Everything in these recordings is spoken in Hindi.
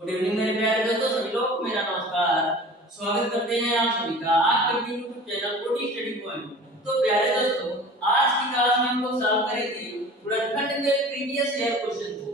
गुड इवनिंग मेरे प्यारे दोस्तों, सभी लोग मेरा नमस्कार। स्वागत करते हैं आप सभी का आपके YouTube channel OD study point. तो प्यारे दोस्तों, आज की क्लास में हम लोग सॉल्व करेंगे गुणनखंड के प्रीवियस ईयर क्वेश्चन को।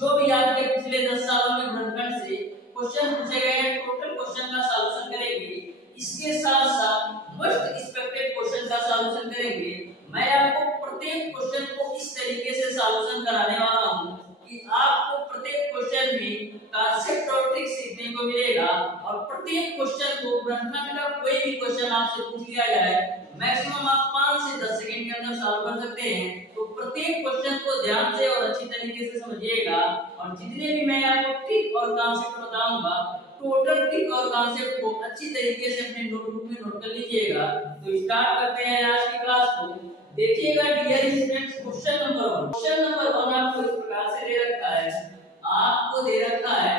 जो भी आपके पिछले 10 सालों में गुणनखंड से क्वेश्चन पूछे गए हैं, टोटल क्वेश्चन का सॉल्यूशन करेंगे। इसके साथ साथ मोस्ट एक्सपेक्टेड क्वेश्चन का सॉल्यूशन करेंगे। मैं आपको प्रत्येक क्वेश्चन को इस तरीके से सॉल्यूशन कराने वाला हूं कि आपको प्रत्येक क्वेश्चन में कांसेप्ट और ट्रिक सीखने को मिलेगा। और प्रत्येक क्वेश्चन को गुणनखंड का कोई भी क्वेश्चन आपसे पूछ लिया जाए, मैक्सिमम आप 5 से 10 सेकंड के अंदर सॉल्व कर सकते हैं। तो प्रत्येक क्वेश्चन को ध्यान से और अच्छी तरीके से समझिएगा। और जितने भी मैं आपको ट्रिक और कांसेप्ट बताऊंगा, टोटल ट्रिक और कांसेप्ट को अच्छी तरीके से अपने नोटबुक में नोट कर लीजिएगा। तो स्टार्ट करते हैं आज की क्लास को। देखिएगा dear students, question number 1। Question number 1 आपको इस प्रकार से दे रखा है। आपको दे रखा है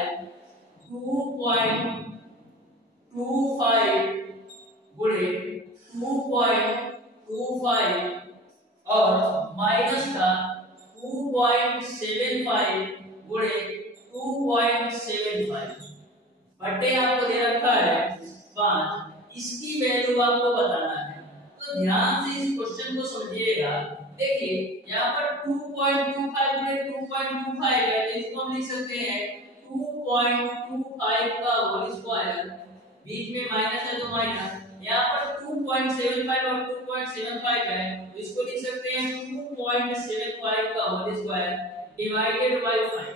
2.25 गुणे 2.25 और माइनस का 2.75 गुणे 2.75 बटे आपको दे रखा है 5। इसकी वैल्यू आपको बताना है। तो ध्यान से इस क्वेश्चन को समझिएगा। देखिए यहाँ पर 2.25 गुणे 2.25 है, तो इसको हम लिख सकते हैं 2.25 का होल स्क्वायर, बीच में माइनस है तो माइनस। यहाँ पर 2.75 और 2.75 है, तो इसको लिख सकते हैं 2.75 का होल स्क्वायर डिवाइडेड बाय 5।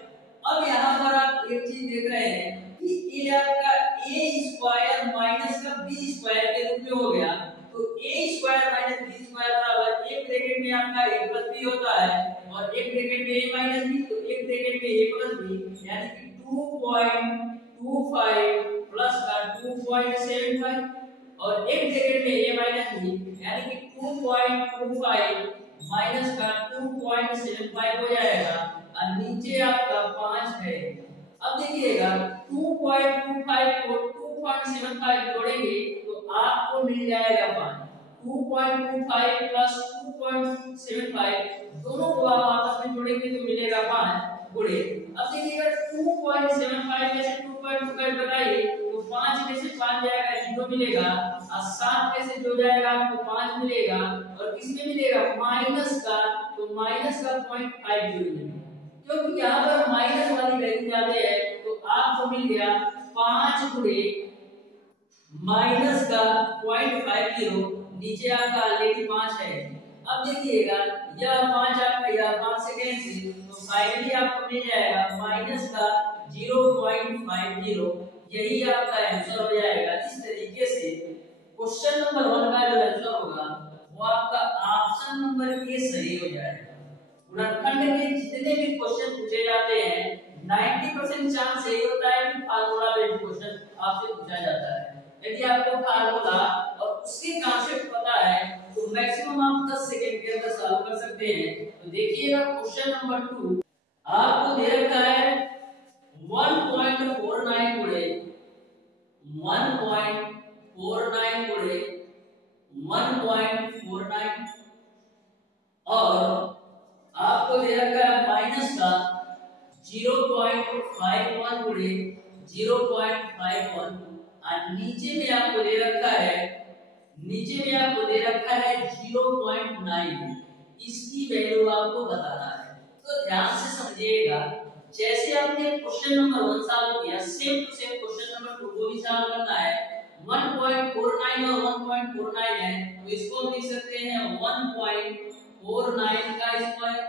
अब यहाँ पर आप एक चीज देख रहे हैं कि ये आपका a स्क्वायर माइनस का b स्क्वायर के रूप में हो गया। तो a square minus b square बराबर एक ब्रैकेट में आपका a प्लस b होता है और एक ब्रैकेट में a माइनस b, तो एक ब्रैकेट में a प्लस b, यानी कि 2.25 प्लस का 2.75 और एक ब्रैकेट में a माइनस b, यानी कि 2.25 माइनस का 2.75 हो जाएगा और नीचे आपका 5 है। अब देखिएगा 2.25 को 2.75 जोड़ेंगे तो आपको मिल जाएगा 5। 2.25 प्लस 2.75 दोनों को आप आपस में जोड़ेंगे तो मिलेगा 5 गुणे। अब देखिएगा 2.75 में से 2.25 घटाइए तो 5 में से 5 जाएगा 0 मिलेगा और 7 में से जो जाएगा आपको 5 मिलेगा और किसमें मिलेगा माइनस का, तो माइनस का 0.50 मिलेगा। क्योंकि यहाँ पर माइनस वाली वैल्यू ज्यादा है तो आपको मिल गया 5 गुणे माइनस का 0.50, नीचे आपका ऑलरेडी 5 है। अब देखिएगा यह 5 आपका यह 5 से कैंसिल, तो फाइनली आपको मिल जाएगा माइनस का 0.50। यही आपका आंसर हो जाएगा। इस तरीके से क्वेश्चन नंबर 1 का जो आंसर होगा वो आपका ऑप्शन नंबर ए सही हो जाएगा। गुणनखंड के जितने भी क्वेश्चन पूछे जाते हैं 90% चांस यही होता है कि फार्मूला बेस्ड क्वेश्चन आपसे पूछा जाता है। यदि आपको फार्मूला और उसके कॉन्सेप्ट पता है तो मैक्सिमम आप 10 सेकंड के अंदर सॉल्व कर सकते हैं। तो देखिएगा क्वेश्चन नंबर 2 आपको दे रखा है 1.49 गुणे 1.49 गुणे 1.49 और आपको दे रखा है माइनस का 0.51 गुणे 0.51 और नीचे में आपको दे रखा है 0.9। इसकी वैल्यू आपको बताना है। तो ध्यान से समझिएगा। जैसे आपने क्वेश्चन नंबर 1 सॉल्व किया, same to same question number 2 को भी सॉल्व करना है। 1.49 और 1.49 है, तो इसको हम लिख सकते हैं 1.49 का स्क्वायर,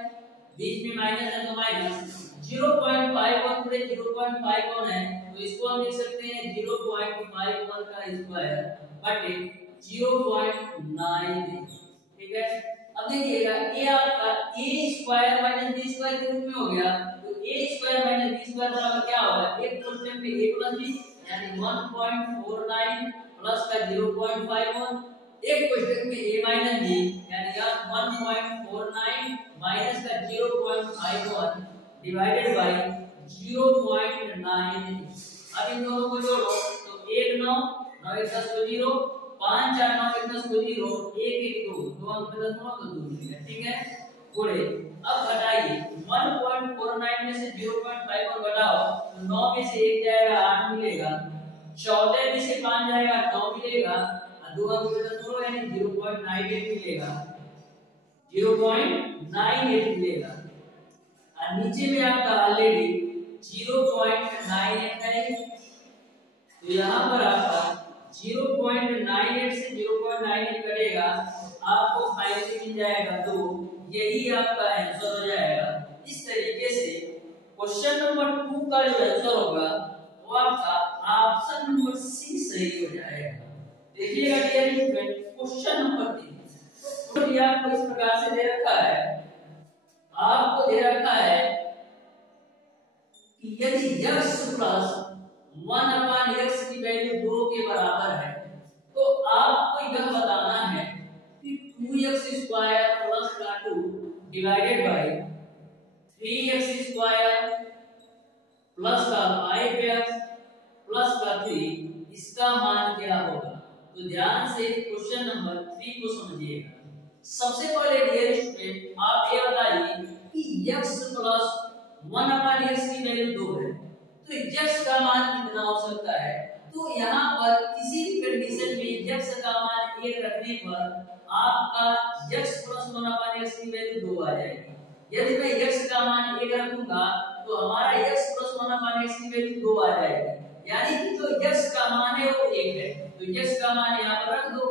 बीच में माइनस है तो माइनस। 0.51 गुणे 0.51 है, तो इसको हम लिख सकते हैं 0.51 का स्क्वायर बटे 0.9। ठीक है। अब देखिएगा ये आपका a square minus b square के रूप में हो गया। तो a square minus b square बराबर क्या होगा, एक क्वेश्चन में a प्लस b, यानी 1.49 प्लस का 0.51, एक क्वेश्चन में a माइनस b, यानी 1.49 माइनस का 0.51 डिवाइडेड बाय 0.9। अब इन दोनों को जोड़ो तो 1 9 9 1 10 को 0, 5 4 9 1 10 को 0, 1 1 2 2 अंक 10 9 तो 2 मिलेगा। ठीक है। गुणे, अब घटाइए 1.49 में से 0.5 और घटाओ तो 9 में से 1 जाएगा 8 मिलेगा, 14 में से 5 जाएगा 9 मिलेगा और 2 अंक में 10 यानी 0.98 मिलेगा, 0.98 मिलेगा। और नीचे में आपका ऑलरेडी 0.98 है, तो यहाँ पर आपका 0.98 से 0.98 कटेगा आपको फाइनली मिल जाएगा, तो यही आपका आंसर हो जाएगा। इस तरीके से क्वेश्चन नंबर 2 का जो आंसर होगा वो आपका ऑप्शन नंबर सी सही हो जाएगा। देखिएगा डियर स्टूडेंट, क्वेश्चन नंबर 3 तो ये आपको इस प्रकार से दे रखा है, आपको दे रखा है कि यदि x प्लस 1/x की वैल्यू 2 के बराबर है तो आपको यह बताना है कि 2x स्क्वायर प्लस का 2 divided by 3x square plus का 5x प्लस का 3 इसका मान क्या होगा। तो ध्यान से क्वेश्चन नंबर 3 को समझिएगा। सबसे पहले डियर स्टूडेंट आप ये बताइए कि x प्लस 1/x की वैल्यू 2 है, तो x का मान कितना हो सकता है। तो यहाँ पर किसी भी कंडीशन में x का मान 1 रखने पर आपका x प्लस 1/x की वैल्यू 2 आ जाएगी। यदि मैं x का मान 1 रखूंगा तो हमारा x प्लस 1/x की वैल्यू 2 आ जाएगी, यानी कि जो x का मान है वो 1 है, तो x का मान यहाँ पर रख दो,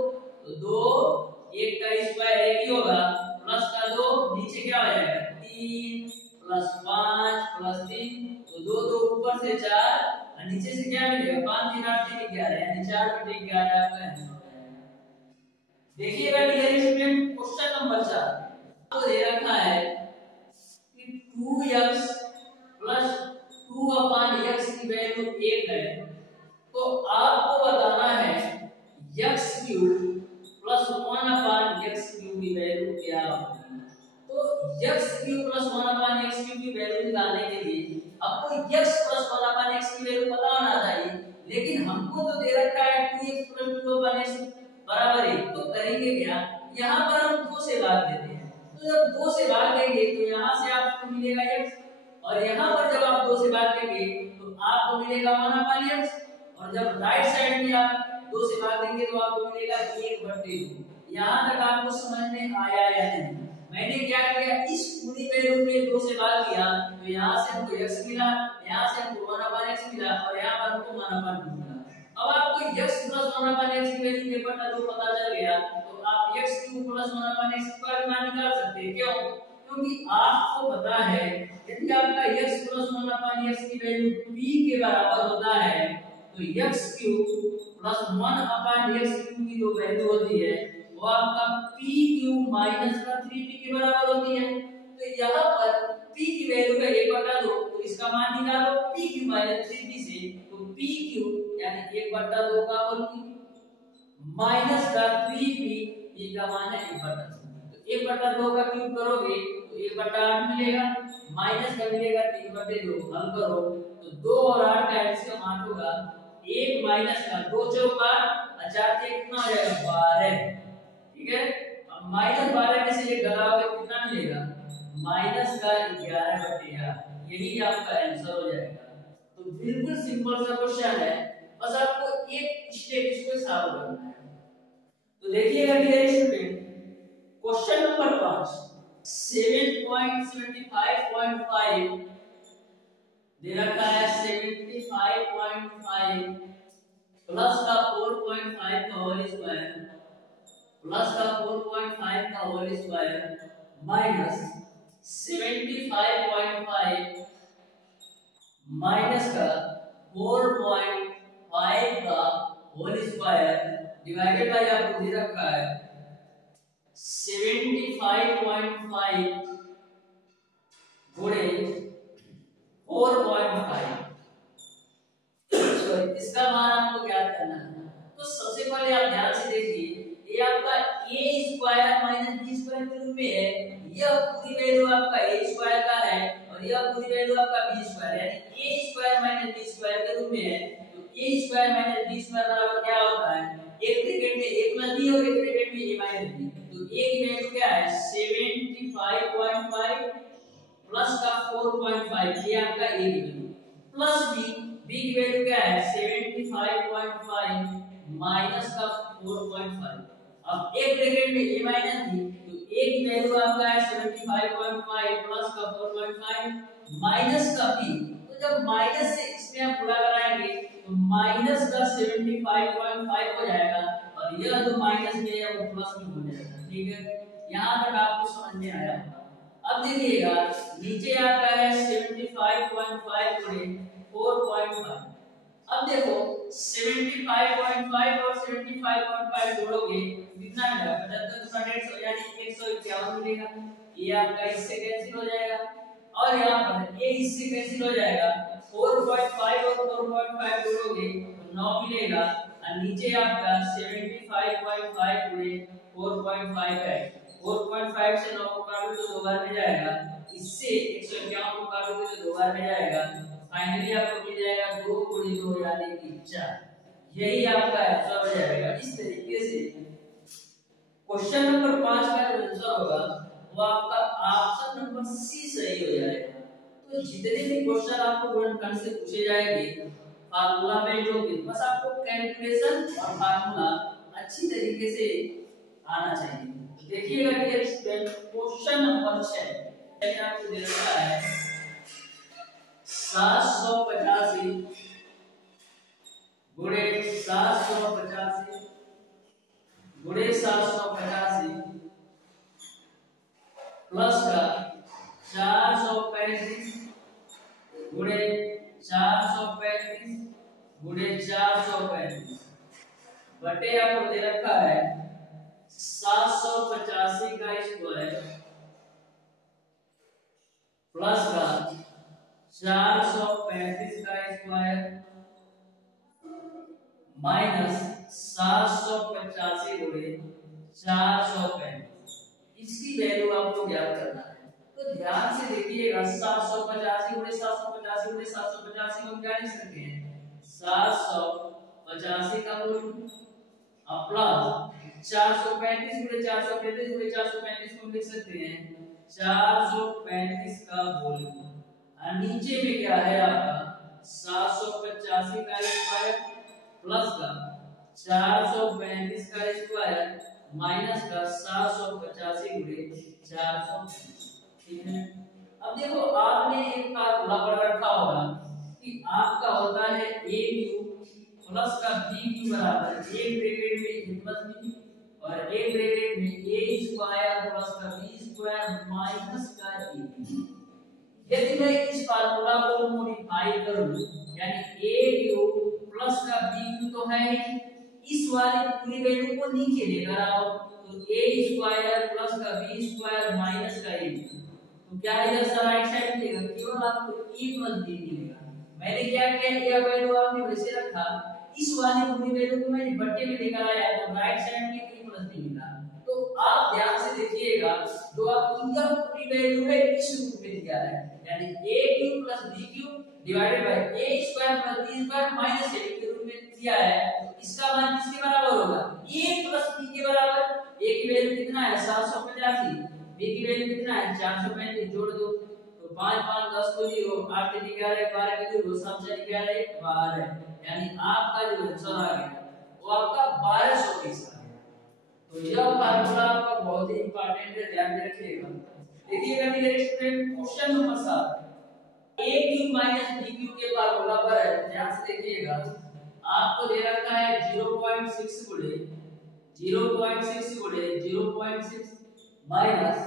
तो 2 1 का स्क्वायर 1 ही होगा, प्लस का 2 नीचे क्या हो जाएगा 3 प्लस 5 प्लस 3, तो 2 2 ऊपर से 4 और नीचे से क्या मिलेगा 5 3 8 3 11 यानी 4/11 आपका आंसर हो जाएगा। देखिएगा डियर स्टूडेंट, क्वेश्चन नंबर 4 तो दे रखा है कि 2x प्लस 2/x की वैल्यू 1 है, तो आपको बताना है x cube plus 1/x cube की वैल्यू क्या होगी। तो x cube plus 1/x cube की वैल्यू निकालने के लिए आपको x प्लस 1/x की वैल्यू पता होना चाहिए, लेकिन हमको तो दे रखा है 2x प्लस 2/x बराबर है, तो करेंगे क्या, यहाँ पर हम 2 से भाग देते हैं, तो जब 2 से भाग देंगे तो यहाँ से आपको मिलेगा x, और यहाँ पर जब आप 2 से भाग देंगे तो आपको मिलेगा 1/x, और जब राइट साइड में आप 2 से भाग देंगे तो आपको मिलेगा 1/2। यहाँ तक आपको समझ में आया या नहीं। मैंने क्या किया, इस पूरी वैल्यू में 2 से भाग दिया तो यहाँ से हमको x मिला, यहाँ से हमको 1/x मिला और यहाँ पर हमको 1/2 मिला। अब आपको x प्लस 1/x की वैल्यू 1/2 पता चल गया, तो आप x क्यूब प्लस 1/x का मान निकाल सकते हैं। क्यों? क्योंकि आपको पता है यदि आपका x प्लस 1/x की वैल्यू p के बराबर होता है तो x cube plus 1/x cube की जो वैल्यू होती है वो आपका p क्यूब माइनस का 3p के बराबर होती है। तो यहाँ पर p की वैल्यू का 1/2, तो इसका मान निकालो p क्यूब माइनस 3p से, तो p क्यूब यानी 1/2 का होल क्यूब माइनस का 3p, p का मान है 1/2, तो 1/2 का क्यूब करोगे तो 1/8 मिलेगा, माइनस का मिलेगा 3/2, हल करो तो 2 और 8 का एलसीएम 8 होगा, 1 माइनस का 2 चौका 4 से कितना हो जाएगा 12, ठीक है। अब माइनस 12 में से 1 घटाओगे कितना मिलेगा माइनस का 11/8, यही आपका आंसर हो जाएगा। तो बिल्कुल सिंपल सा क्वेश्चन है, बस आपको एक स्टेप इसको सॉल्व करना है। तो देखिएगा डियर स्टूडेंट, क्वेश्चन नंबर 5 7.75.5 दे रखा है 75.5 प्लस का 4.5 का होल स्क्वायर प्लस का 4.5 का होल स्क्वायर माइनस 75.5 माइनस का 4.5 का होल स्क्वायर डिवाइडेड बाय आपको दे रखा है 75.5 गुणे 4.5, सॉरी इसका मान आपको ज्ञात करना है। तो सबसे पहले आप ध्यान से देखिए, ये आपका a square minus b square के रूप में है, यह पूरी वैल्यू आपका a स्क्वायर का है और यह पूरी वैल्यू आपका b स्क्वायर यानी a square minus b square के रूप में है। तो a square minus b square बराबर क्या होता है, एक ब्रैकेट में a प्लस b और एक ब्रैकेट में a माइनस b, तो a की वैल्यू क्या है 75 75.5 प्लस का 4.5, ये आपका ए की वैल्यू, प्लस बी की वैल्यू क्या है 75.5 माइनस का 4.5। अब एक ब्रैकेट में ए माइनस बी, तो ए की वैल्यू आपका है 75.5 प्लस का 4.5 माइनस का बी, तो जब माइनस से इसमें आप पूरा कराएंगे तो माइनस का 75.5 हो जाएगा और यह जो माइनस में है वो प्लस में हो जाएगा। ठीक है, यहाँ तक आपको समझ में आया। अब देखिएगा नीचे आपका है 75.5 गुणे 4.5। अब देखो 75.5 और 75.5 जोड़ोगे कितना मिलेगा 75 यानी 151 मिलेगा। ये आपका इससे कैंसिल हो जाएगा और यहाँ पर ये इससे कैंसिल हो जाएगा। 4.5 और 4.5 जोड़ोगे तो 9 मिलेगा और नीचे आपका 75.5 गुणे 4.5 है। 4.5 से 9 को काटोगे तो 2 बार में जाएगा, इससे 151 को काटोगे तो 2 बार में जाएगा। फाइनली आपको मिल जाएगा 2 गुणे 2 यानी कि 4। यही आपका आंसर हो जाएगा। इस तरीके से क्वेश्चन नंबर 5 का जो आंसर होगा वो आपका ऑप्शन नंबर सी सही हो जाएगा। तो जितने भी क्वेश्चन आपको गुणनखंड से पूछे जाएंगे फार्मूला में जो भी, बस आपको कैलकुलेशन और फार्मूला अच्छी तरीके से आना चाहिए। देखिएगा डियर स्टूडेंट क्वेश्चन नंबर 6 मैंने आपको दे रखा है 785 गुणे 785 गुणे 785 प्लस का 435 गुणे 435 गुणे 435 बटे आपको दे रखा है 785 का स्क्वायर प्लस का 435 का स्क्वायर माइनस 785 गुणे 435। इसकी वैल्यू आपको ज्ञात करना है। तो ध्यान से देखिएगा 785 गुणे 785 गुणे 785 को क्या लिख सकते हैं 785 का मूल प्लस 435 गुणे 435 गुणे 435 को लिख सकते हैं 435 का मूल और नीचे में क्या है आपका 785 का स्क्वायर प्लस का 435 का स्क्वायर माइनस का 785 गुणे 435। ठीक है, अब देखो आपने एक फार्मूला पढ़ रखा होगा कि आपका होता है a क्यूब प्लस का b क्यूब बराबर एक ब्रैकेट में a प्लस b और एक ब्रैकेट में a स्क्वायर प्लस का b स्क्वायर माइनस का a। यदि मैं इस फार्मूला को मॉडिफाई करूं यानी a क्यूब प्लस का b क्यूब तो है ही, इस वाली पूरी वैल्यू को नीचे लेकर आओ तो a स्क्वायर प्लस का b स्क्वायर माइनस का a, तो क्या इधर से राइट साइड मिलेगा केवल आपको a प्लस b मिलेगा। मैंने क्या किया यह वैल्यू आपने वैसे रखा, इस वाली पूरी वैल्यू को मैंने बट्टे में लेकर आया तो राइट साइड में a प्लस b मिला। तो आप ध्यान से देखिएगा जो आपकी यह पूरी वैल्यू है इस रूप में दिया है यानी a cube plus b cube divided by a square plus b square minus a के रूप में दिया है। तो इसका मान किसके बराबर होगा a प्लस b के बराबर। a की वैल्यू कितना है 785, b की वैल्यू कितना है 435, जोड़ दो तो 5 5 10 को 0 8 3 11 12 के 0 7 4 11 12 यानी आपका जो आंसर आ गया वो आपका 1220 आ गया। तो यह फार्मूला आपका बहुत ही इंपॉर्टेंट है, ध्यान में रखिएगा। देखिएगा मेरे student question number 7 a cube minus b cube के फार्मूला पर है, ध्यान से देखिएगा। आपको दे रखा है 0.6 गुणे 0.6 गुणे 0.6 माइनस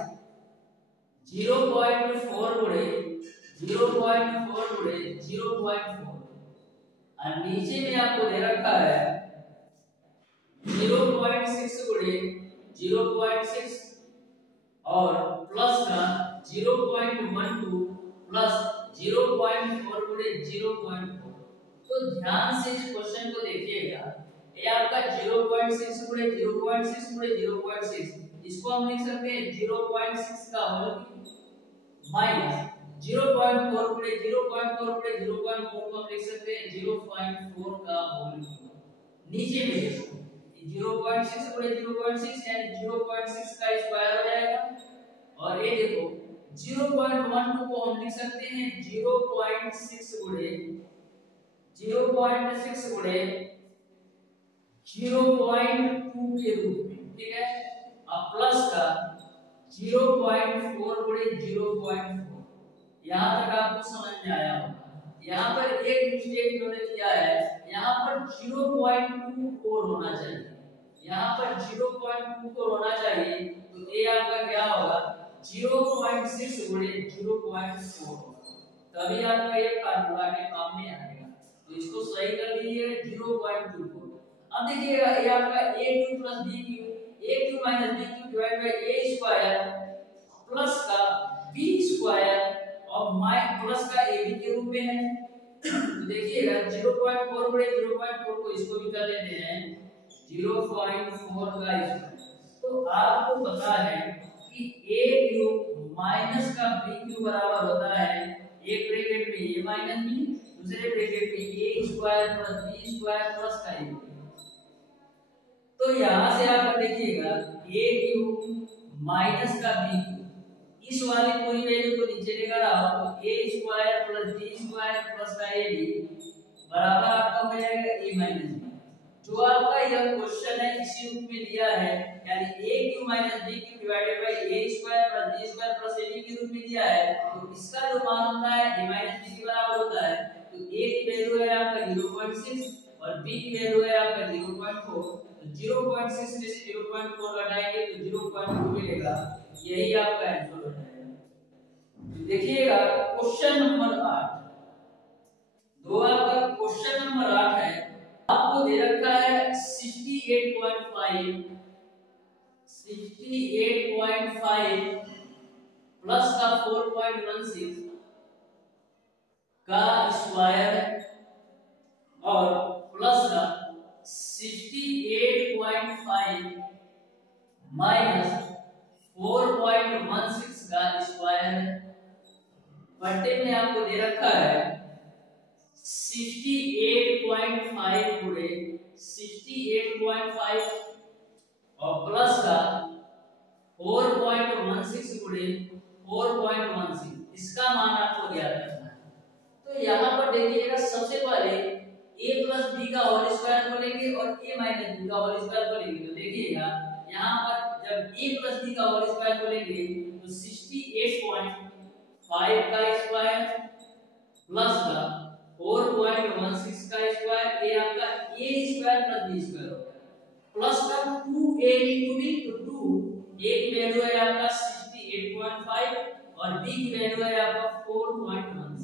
0.4 गुणे 0.4 गुणे 0.4 और नीचे में आपको दे रखा है 0.6 गुणे 0.6 और प्लस का 0.12 प्लस 0.4 गुणे 0.4। तो ध्यान से इस क्वेश्चन को देखिएगा, ये आपका 0.6 गुणे 0.6 गुणे 0.6, इसको हम लिख सकते हैं 0.6 का होल माइनस 0.4 गुणे 0.4 गुणे 0.4 को हम लिख सकते हैं 0.4 का होल। नीचे में देखो 0.6 गुणे 0.6 यानी 0.6 का स्क्वायर हो जाएगा और ये देखो 0.12 को हम लिख सकते हैं 0.6 गुणे 0.2 के रूप में, ठीक है। अब प्लस का 0.4 गुणे 0.4, यहाँ तक आपको समझ में आया होगा। यहाँ पर एक मिस्टेक इन्होंने किया है, यहाँ पर 0.24 होना चाहिए, यहाँ पर 0.24 होना चाहिए, तो ये आपका क्या होगा 0.6 गुणे 0.4 होगा, तभी आपका ये फार्मूला के काम में आएगा। तो इसको सही कर लीजिए 0.24। अब देखिएगा ये आपका a cube plus b cube, a cube minus b cube divide by a square plus का b स्क्वायर और प्लस का ab के रूप में है। तो देखिएगा 0.4 बड़े 0.4 को इसको भी कर लेते हैं 0.4 का स्क्वायर। तो आपको पता है कि a क्यूब माइनस का b क्यूब बराबर होता है एक ब्रैकेट में a माइनस b, दूसरे ब्रैकेट में a square plus b square plus का a। तो यहां से आप देखिएगा a क्यूब माइनस का b क्यूब, इस वाली पूरी वैल्यू को नीचे लेकर आओ तो a square plus b square plus का a b बराबर आपका हो जाएगा a माइनस b। जो आपका यह क्वेश्चन है इसी रूप में दिया है, यानी a cube minus b cube divided by a square plus b square plus ab के रूप में दिया है। तो इसका जो मान होता है a माइनस b के बराबर होता है। तो a की वैल्यू है आपका 0.6 और b की वैल्यू है आपका 0.4। तो 0.6 में से 0.4 घटाएंगे तो 0.2 मिलेगा, यही आपका आंसर हो जाएगा। तो देखिएगा क्वेश्चन नंबर 8, दो आपका क्वेश्चन नंबर 8 है, आपको दे रखा है 68.5 प्लस का 4.16 का स्क्वायर और प्लस का 68.5 माइनस 4.16 का स्क्वायर है। बट्टे में आपको दे रखा है 68.5 गुणे 68.5 और प्लस का 4.16 गुणे 4.16, इसका मान आपको ज्ञात करना है। तो यहाँ पर देखिएगा सबसे पहले a प्लस b का होल स्क्वायर को लेंगे और a माइनस b का होल स्क्वायर को लेंगे। तो देखिएगा यहाँ पर जब a प्लस b का होल स्क्वायर को लेंगे तो 68.5 का स्क्वायर प्लस का 4.16 का स्क्वायर, ये आपका a square plus b square होगा, प्लस का 2a into b, तो 2 a की वैल्यू है आपका 68.5 और b की वैल्यू है आपका 4.16।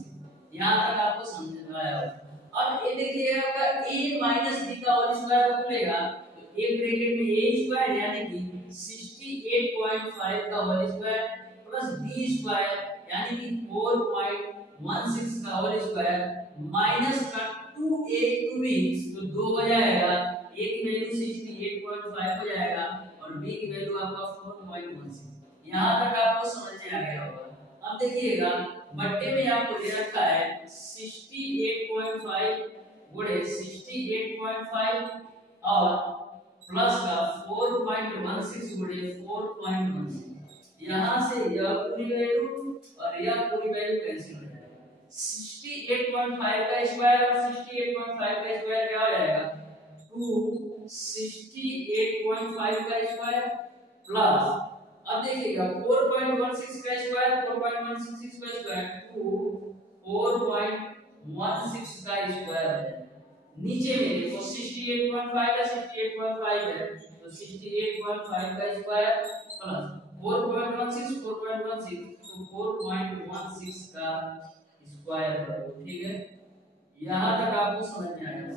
यहां तक आपको समझ में आया होगा। अब ये देखिए आपका a माइनस b का होल स्क्वायर को लेगा तो एक ब्रैकेट में a स्क्वायर यानी कि 68.5 का whole square plus b square यानी कि 4.16 का होल स्क्वायर माइनस का 2a to b, तो 2 हो जाएगा, a की वैल्यू 68.5 हो जाएगा और b की वैल्यू आपका 4.16। यहां तक आपको समझ में आ गया होगा। अब देखिएगा बट्टे में आपको दे रखा है 68.5 गुणे 68.5 और प्लस का 4.16 गुणे 4.16। यहां से यह पूरी वैल्यू और यह पूरी वैल्यू कैंसिल हो जाएगा। 68.5 का स्क्वायर और 68.5 का स्क्वायर क्या हो जाएगा 268.5 का स्क्वायर प्लस, अब देखिएगा 4.16 का स्क्वायर 4.16 का स्क्वायर 4.16 का स्क्वायर है। नीचे में देखो 68.5 का 68.5 है तो 68.5 का स्क्वायर प्लस 4.16 तो 4.16 का स्क्वायर करो, ठीक है। यहां तक आपको समझ में आएगा।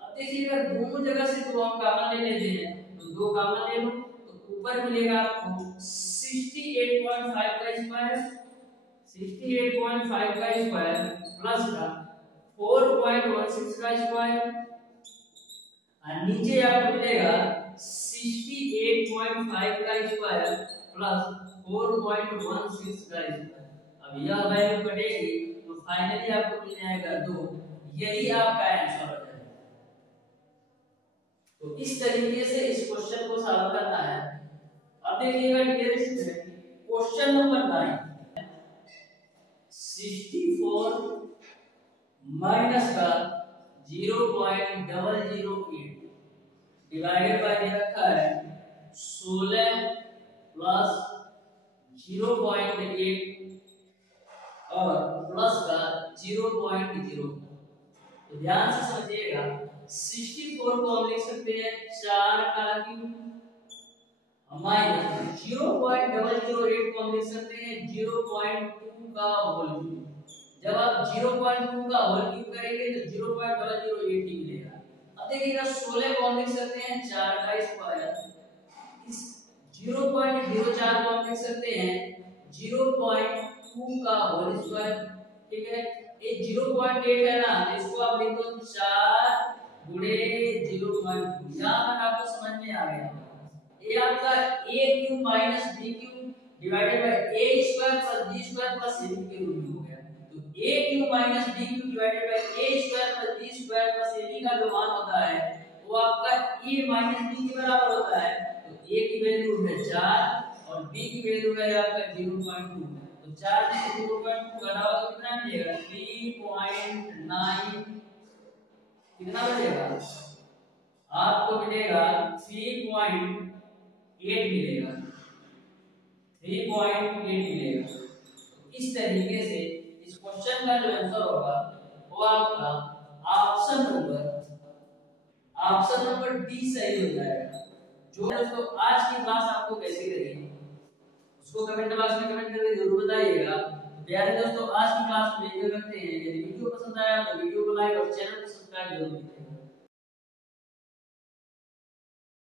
अब देखिएगा दोनों जगह से दो हम कॉमन ले लेते हैं, तो दो कॉमन ले लो तो ऊपर मिलेगा आपको 68.5 का स्क्वायर 68.5 का स्क्वायर प्लस का 4.16 का स्क्वायर और नीचे आपको मिलेगा 68.5 का स्क्वायर प्लस 4.16 का स्क्वायर। अब यह वैल्यू कटेगी तो फाइनली आपको मिल जाएगा 2, यही आपका आंसर हो जाएगा। तो इस तरीके से इस क्वेश्चन को सॉल्व करना है। अब देखिएगा dear student question number 9 64 minus का 0.008 डिवाइडेड बाय दे रखा है 16 प्लस 0.8 और प्लस का 0.0। तो ध्यान से समझिएगा 64 को हम लिख सकते हैं 4 का क्यूब माइनस 0.008 को हम लिख सकते हैं 0.2 का होल क्यूब। जब आप 0.2 का होल क्यूब करेंगे तो 0.008 ही मिलेगा। अब देखिएगा 16 को हम लिख सकते हैं 4 का स्क्वायर, इस 0.04 को हम लिख सकते हैं 0.2 का होल स्क्वायर। ठीक है, ये 0.8 है ना, इसको आप लिख दो 4 गुणे 0.2। यहां तक आपको समझ में आ गया। ये आपका a cube minus b cube divided by a square plus b square plus c के रूप में हो गया। तो a cube minus b cube divided by a square plus b square plus c का जो मान होता है वो आपका a माइनस b के बराबर होता है। तो a की वैल्यू है 4 और b की वैल्यू है आपका 0.2। तो 4 में से 0.2 घटाओ तो कितना मिलेगा 3.9। कितना बचेगा आपको मिलेगा 3.8 मिलेगा, 3.8 मिलेगा। इस तरीके से इस क्वेश्चन का जो आंसर होगा वो आपका ऑप्शन नंबर डी सही हो जाएगा। जो दोस्तों आज की क्लास आपको कैसी लगी उसको कमेंट बॉक्स में कमेंट करके जरूर बताइएगा। प्यारे दोस्तों आज की क्लास में यही करते हैं। यदि वीडियो पसंद आया तो वीडियो को लाइक और चैनल को सब्सक्राइब जरूर करें।